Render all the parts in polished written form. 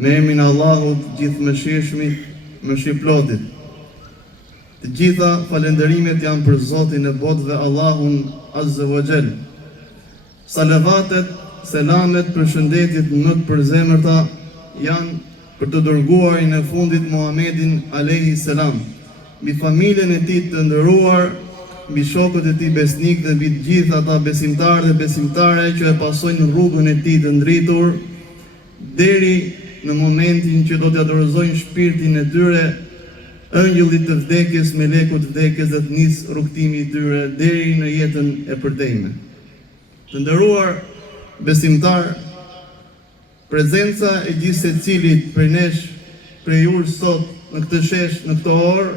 Me emrin e Allahut gjithë mëshirshmit, mëshirëplotit. Të gjitha falënderimet janë për Zotin e botëve, Allahun Azza wa Jall. Salavatet, selamet, përshëndetjet më të përzemërta janë për të dërguarin e fundit Muhammedin alayhi salam, mbi familjen e tij të nderuar, mbi shokët e tij besnik dhe mbi të gjithë ata besimtarë dhe besimtare që e pasojnë rrugën e tij të ndritur deri në momentin që do t'ia dorëzojnë shpirtin e tyre ëngjëllit të vdekjes, melekut të vdekjes dhe të nis rrugtimi i tyre deri në jetën e përdejme. Të nderuar besimtar, prezenca e gjithë secilit prej nesh, prej jush sot në këtë shesh, në këtë orë,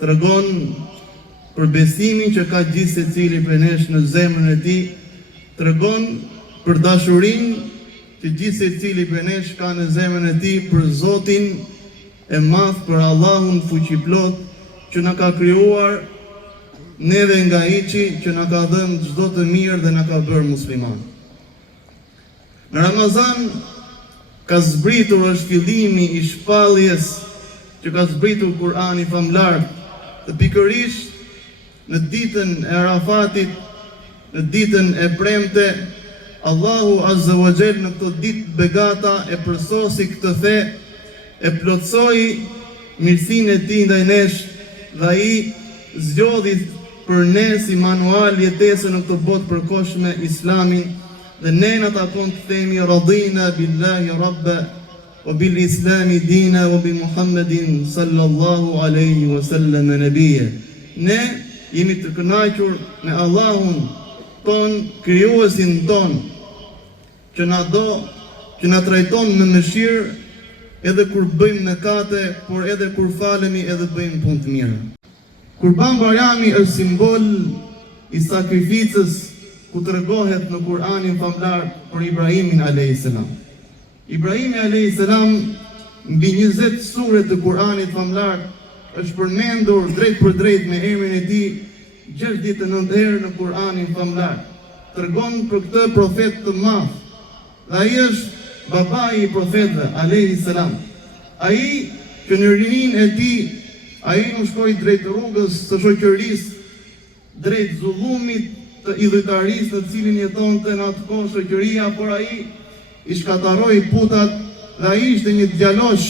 tregon për besimin që ka gjithë secili prej nesh në zemrën e tij, tregon për dashurinë që gjithë secili prej nesh ka në zemrën e tij për Zotin e madh, për Allahun fuqiplot që na ka krijuar neve nga hiçi, që na ka dhënë çdo të mirë dhe na ka bërë musliman. Në Ramazan ka zbritur, është fillimi i shpalljes që ka zbritur Kurani famlar, dhe pikërisht në ditën e Arafatit, në ditën e premte, Allahu Azza wa Jall në këtë ditë begata e përsosi këtë fe, e plotsoi mirësinë e tij ndaj nesh dhe ai zgjodhi për ne si manual jetese në këtë botë përkohshme Islamin, dhe ne në takon të themi radina billahi rabba wa bil islami dina wa bi Muhammedin sallallahu alaihi wasallam nabiyya. Ne jemi të kënaqur me Allahun ton, krijuesin ton, që na do, që na trajton me mëshirë edhe kur bëjmë mëkate, por edhe kur falemi edhe bëjmë punë të mira. Kurban Bayrami është simbol i sakrificës ku të regohet në Kur'anin famlar për Ibrahimin a.s. Ibrahimi a.s. mbi 20 sure të Kur'anit famlar është përmendur drejt për drejt me emrin e tij 69 herë në Kur'anin famlar. Tregon për këtë profet të madh, dhe ai është babai i profetëve a.s. Ai që në rininë e tij ai nuk shkoi drejt rrugës së shoqërisë, drejt zullumit të idhujtarisë në cilin jetonte në atë kohë shoqëria, por ai i shkataroi putat dhe ai ishte një djalosh.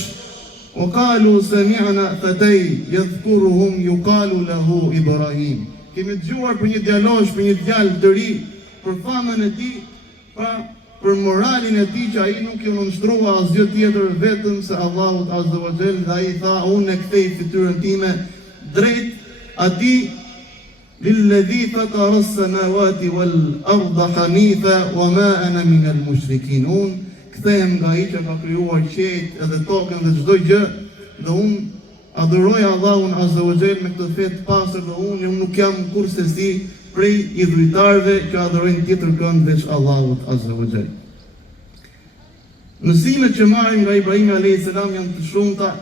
O kalu sami'na fatay yadhkuruhum yuqalu lahu Ibrahim. Kemi dëgjuar për një djalosh, për një djalë të ri, për famën e tij, për moralin e tij, që ai nuk i nënshtrua asgjë tjetër vetëm se Allahut Azza wa Jall, dhe ai tha, unë e kthej fytyrën time drejt atij للذي فطر السماوات والأرض حنيفا وما أنا من المشركين. Unë kthehem nga ai që ka krijuar qiejt edhe tokën dhe çdo gjë, dhe unë adhuroj Allahun Azza wa Jall me këtë fe të pastër, dhe unë nuk jam kurse si prej idhujtarëve që adhurojnë tjetër kënd veç Allahut Azza wa Jall. Mësimet që marrim nga Ibrahimi a.s. janë të shumta.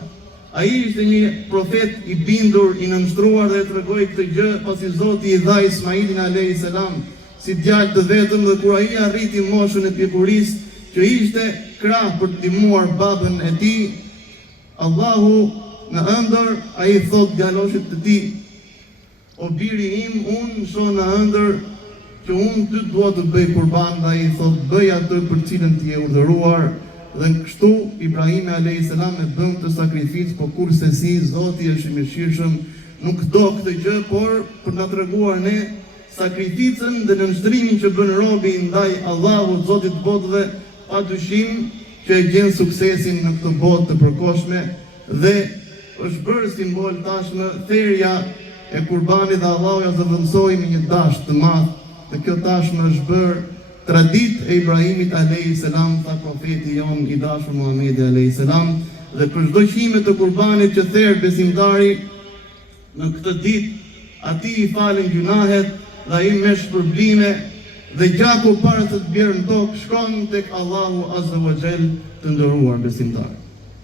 Ai ishte një profet i bindur, i nënshtruar, dhe tregoi këtë gjë pasi Zoti i dha Ismailin a.s. si djalë të vetëm, dhe kur ai arriti moshën e pjekurisë, që ishte krah për të ndihmuar babën e tij, Allahu në ëndër ai thot djaloshit të tij, o biri im, unë shoh në ëndër që unë ty dua të bëj kurban, dhe ai thot bëj atë për cilën ti je urdhëruar. Dhe kështu Ibrahimi a.s. e bën të sakrificë, por kurse si Zoti është i mëshirshëm, nuk do këtë gjë, por për na treguar ne sakrificën dhe nënshtrimin që bën robi ndaj Allahut, Zotit të botëve, padyshim që e gjen suksesin në këtë botë të përkohshme, dhe është bërë simbol tashmë therja e kurbanit, dhe Allahu ja zëvendësoi me një dashur të madh, dhe kjo tashmë është bërë tradit e Ibrahimit a.s. tha profeti jon i dashur Muhamedi a.s. Dhe për çdo qime të kurbanit që therr besimtari në këtë ditë, atij i falen gjunahet dhe ai me shpërblime, dhe gjaku para se të bjerë në tokë shkon tek Allahu Azza wa Jall, të nderuar besimtar.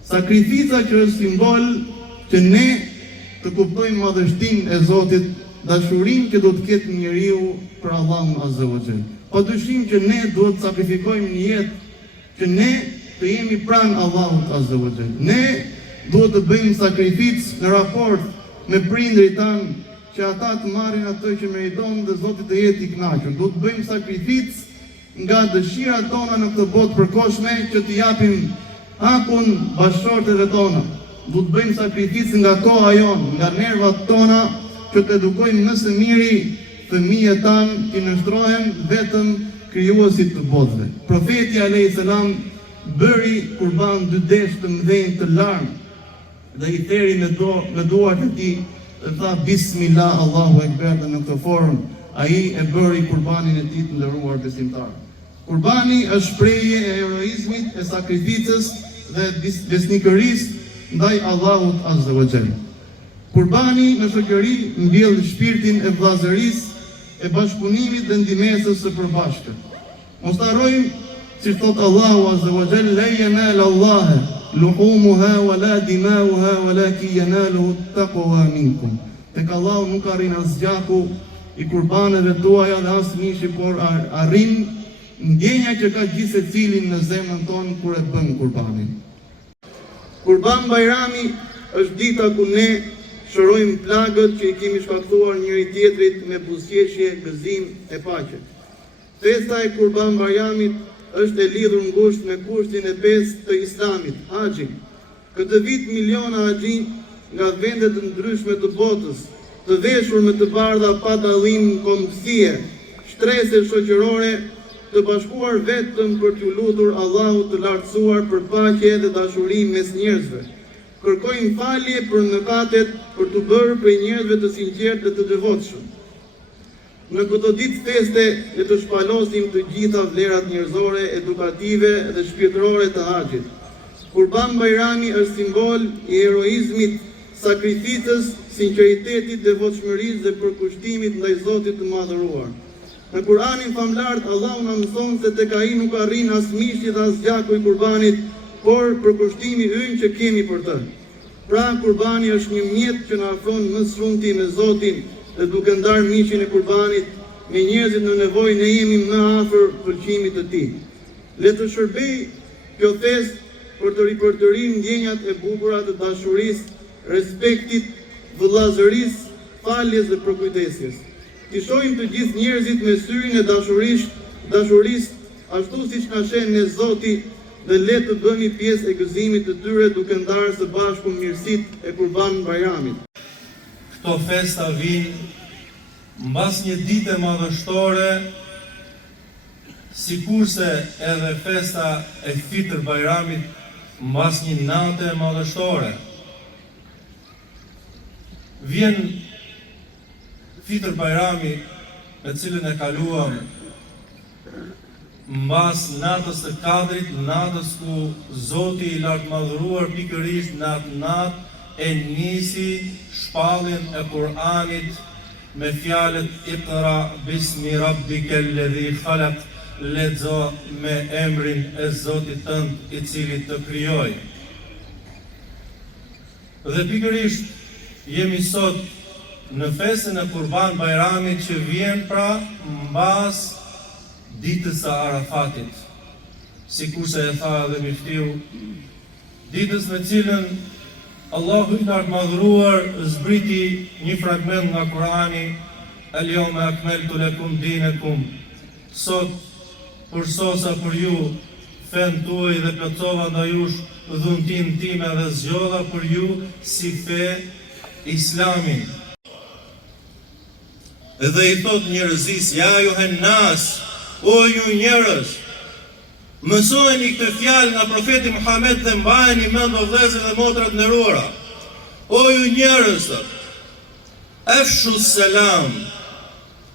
Sakrifica që është simbol që ne të kuptojmë madhështinë e Zotit, dashurinë që do të ketë njeriu për Allahun Azza wa Jall. Padyshim që ne duhet të sakrifikojmë një jetë, që ne të jemi pranë Allahut Azza wa Jall. Ne duhet të bëjmë sakrificë në raport me prindërit tanë, që ata të marrin ato që meriton dhe Zoti të jetë i kënaqur. Duhet të bëjmë sakrificë nga dëshirat tona në këtë botë përkohshme që të japim hakun bashkëshorteve tona. Duhet të bëjmë sakrificë nga koha jonë, nga nervat tona, që të edukojmë në së miri fëmijët tanë që nështrohen vetëm krijuesit të botëve. Profeti alayhis salam bëri kurban 2 desh të mëdhenj të larmë dhe i theri me duart e tij dhe tha Bismillah, Allahu Ekber, dhe në këtë formë ai e bëri kurbanin e tij të nderuar besimtar. Kurbani është shprehje e heroizmit, e sakrificës dhe besnikërisë ndaj Allahut Azza wa Jall. Kurbani në shoqëri mbjell shpirtin e vllazërisë, e bashkëpunimit dhe ndihmesës së përbashkët. Mos të harrojmë, si thot Allahu Azza wa Jall, la yanal Allah luhumuha wala dimauha walakin yanaluhu at-taqwa minkum. Tek Allahu nuk arrin as gjaku i kurbaneve tuaja dhe as mishi, por arrin ndjenja që ka gjithë secilin në zemrën tonë kur e bën kurbanin. Kurban Bajrami është dita ku ne shërojmë plagët që i kemi shkaktuar njëri tjetrit me buzëqeshje, gëzim e paqe. Festa e Kurban Bajramit është e lidhur ngushtë me kushtin e 5 të Islamit, haxhin. Këtë vit miliona haxhi nga vende të ndryshme të botës, të veshur me të bardha pa dallim kombësie, shtrese shoqërore, të bashkuar vetëm për t'u lutur Allahut të lartësuar për paqe dhe dashuri mes njerëzve. Kërkojmë falje për mëkatet, për të bërë prej njerëzve të sinqertë dhe të devotshëm. Në këtë ditë feste ne të shpalosim të gjitha vlerat njerëzore, edukative dhe shpirtërore të haxhit. Kurban Bajrami është simbol i heroizmit, sakrificës, sinqeritetit, devotshmërisë dhe përkushtimit ndaj Zotit të madhëruar. Në Kur'anin famlar Allahu na mëson se tek ai nuk arrin as mishi dhe as gjaku i kurbanit, por përkushtimi ynë që kemi për të. Pra, kurbani është një mjet që na afron më shumti me Zotin, dhe duke ndarë mishin e kurbanit me njerëzit në nevojë, ne jemi më afër pëlqimit të tij. Le të shërbej kjo festë për të ripërtërir ndjenjat e bukura të dashurisë, respektit, vëllazërisë, faljes dhe përkujdesjes. Të shohim të gjithë njerëzit me syrin e dashurisë, ashtu siç na shen ne Zoti, dhe le të bëni pjesë e gëzimit të tyre duke ndarë së bashku mirësitë e Kurban Bajramit. Këto festa vinë mbas një dite madhështore, sikurse edhe festa e Fitr Bajramit mbas një nate madhështore. Vjen Fitr Bajrami, me cilën e kaluam mbas natës të Kadrit, natës ku Zoti i lartëmadhëruar pikërisht në atë natë e nisi shpalljen e Kur'anit me fjalët Iqra bismi rabbikal ladhi khalaq, lexo me emrin e Zotit tënd i cili të krijoi. Dhe pikërisht jemi sot në festën e Kurban Bajramit që vjen pra mbas ditës së Arafatit, sikurse e tha edhe Miftiu, ditës në cilën Allahu i lartëmadhëruar zbriti një fragment nga Kurani, Al-yawma akmaltu lakum dinakum, sot përsosa për ju fen tuaj dhe plotësova ndaj jush dhuntin time dhe zgjodha për ju si fe Islamin. Dhe i thot njerëzis, ja juhen nas, o ju njerëz, mësojeni këtë fjalë nga profeti Muhammed dhe mbajeni mend o vëllezër dhe motra të nderuara. O ju njerëz, afshu selam,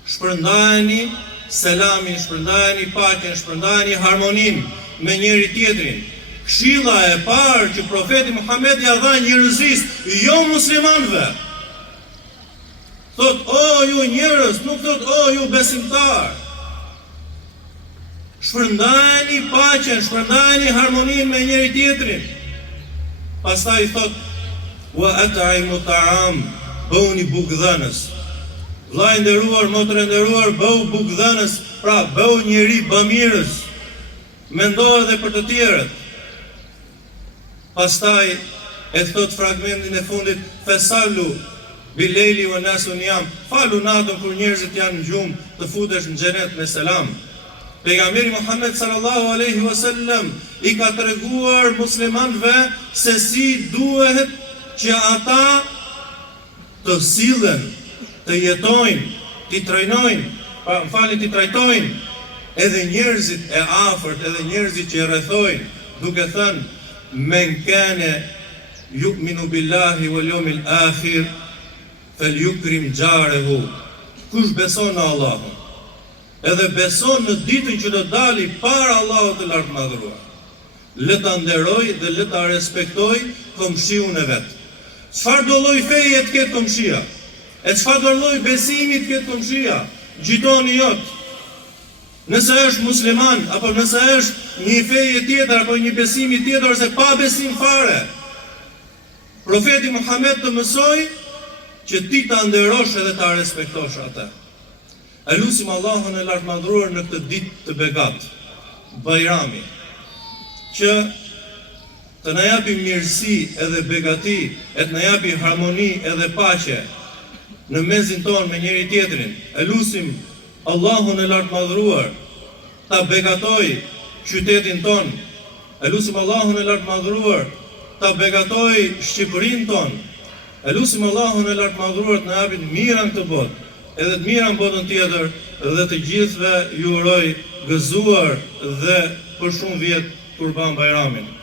shpërndajeni selamin, shpërndajeni paqen, shpërndajeni harmonin me njëri tjetrin. Këshilla e parë që profeti Muhammed ja dha njerëzisë, jo muslimanëve. Thot, o ju njerëz, nuk thot, o ju besimtar. Shpërndajeni paqen, shpërndajeni harmonin me njëri tjetrin. Pastaj thot, wa at'imu ta'am, bëuni bukdhënës. Vllai nderuar, motër e nderuar, bëu bukdhënës, pra bëu njeri bamirës. Mendo edhe për të tjerët. Pastaj e thot fragmentin e fundit, fesallu bilejli wa nasun jam, falu natën kur njerëzit janë në gjumë, të futesh në xhenet me selam. Pejgamberi Muhammed sallallahu alaihi wasallam i ka treguar muslimanëve se si duhet që ata të sillen, të jetojnë, të trajnojnë, të trajtojnë edhe njerëzit e afërt, edhe njerëzit që i rrethojnë, duke thënë men kana yu'minu billahi wal yawmil akhir falyukrim jarehu. Kush beson në Allahun, edhe beson në ditën që do dali para Allahut të lartë madhruar, le ta nderoj dhe le ta respektoj komshiun e vet. Çfarë do lloj feje të ketë komshia? E çfarë do lloj besimi të ketë komshia? Gjitoni jot. Nëse është musliman, apo nëse është një feje tjetër, apo një besimi tjetër, ose pa besim fare, profeti Muhammed të mësoi që ti ta nderosh edhe ta respektosh atë. E lutim Allahun e lartë madhruar në këtë ditë të begat, Bajrami, që të na japi mirësi edhe begati, e të na japi harmoni edhe paqe në mezin tonë me njëri tjetrin. E lutim Allahun e lartë madhruar ta begatoj qytetin tonë. E lutim Allahun e lartë madhruar ta begatoj Shqipërinë tonë. E lutim Allahun e lartë madhruar të na japi të mira në këtë botë, edhe të mira në botën tjetër, dhe të gjithëve ju uroj gëzuar dhe për shumë vjet Kurban Bajramin.